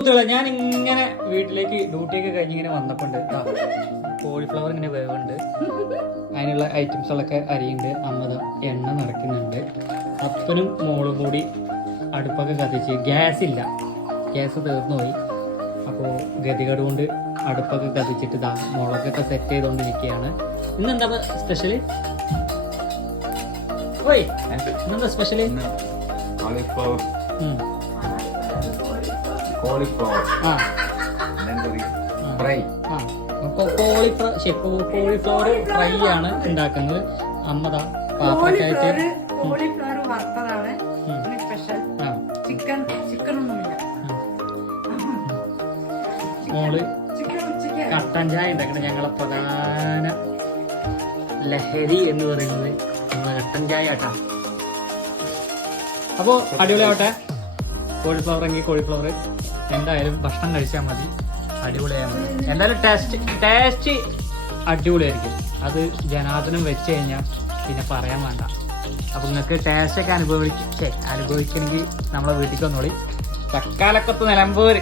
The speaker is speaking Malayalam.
സുഹൃത്തുക്കളെ ഞാൻ ഇങ്ങനെ വീട്ടിലേക്ക് ഡ്യൂട്ടിയൊക്കെ കഴിഞ്ഞ് ഇങ്ങനെ വന്നപ്പോണ്ട് കോളിഫ്ലവർ ഇങ്ങനെ വേവുണ്ട്. അതിനുള്ള ഐറ്റംസുകളൊക്കെ അരിയുണ്ട്. അമ്മത് എണ്ണ നടക്കുന്നുണ്ട് അപ്പനും മോളും കൂടി അടുപ്പൊക്കെ കത്തിച്ച് ഗ്യാസ് ഇല്ല. ഗ്യാസ് തീർന്നു പോയി. അപ്പോൾ ഗതികേട് കൊണ്ട് അടുപ്പൊക്കെ കത്തിച്ചിട്ട് ഇതാ മുളകൊക്കെ സെറ്റ് ചെയ്തുകൊണ്ടിരിക്കുകയാണ് ഇന്നെന്താ സ്പെഷ്യൽ ഓയ് ഇന്നെന്താ സ്പെഷ്യൽ കോളിഫ്ലവർ കോളിഫ്ലവർ. ആ. ഫ്രൈ. കോളിഫ്ലവർ കോളിഫ്ലവർ ഫ്രൈ ആണ് ഉണ്ടാക്കുന്നത്. അമ്മത പാത്രക്കായിട്ട് കോളിഫ്ലവർ വറുത്തതാണ്. സ്പെഷ്യൽ ആ. ചിക്കൻ ചിക്കൻ ഒന്നുമില്ല മോൾ കട്ടൻ ചായ ഉണ്ടാക്കണം. ഞങ്ങളെ പ്രധാന ലഹരി എന്ന് പറയുന്നത് കട്ടൻ ചായ കേട്ടാ അപ്പോ അടിപൊളിയാവട്ടെ. കോളിഫ്ലവർ എങ്കിൽ കോളിഫ്ലവർ. എന്തായാലും ഭക്ഷണം കഴിച്ചാൽ മതി. അടിപൊളിയായാൽ മതി. എന്തായാലും ടേസ്റ്റ് ടേസ്റ്റ് അടിപൊളിയായിരിക്കും. അത് ജനാർദ്ദനം വെച്ച് കഴിഞ്ഞാൽ പിന്നെ പറയാൻ വേണ്ട. അപ്പം നിങ്ങൾക്ക് ടേസ്റ്റൊക്കെ അനുഭവിച്ചേ അനുഭവിക്കണമെങ്കിൽ നമ്മളെ വീട്ടിൽ വന്നോളി. തക്കാലക്കത്ത് നിലമ്പൂര്.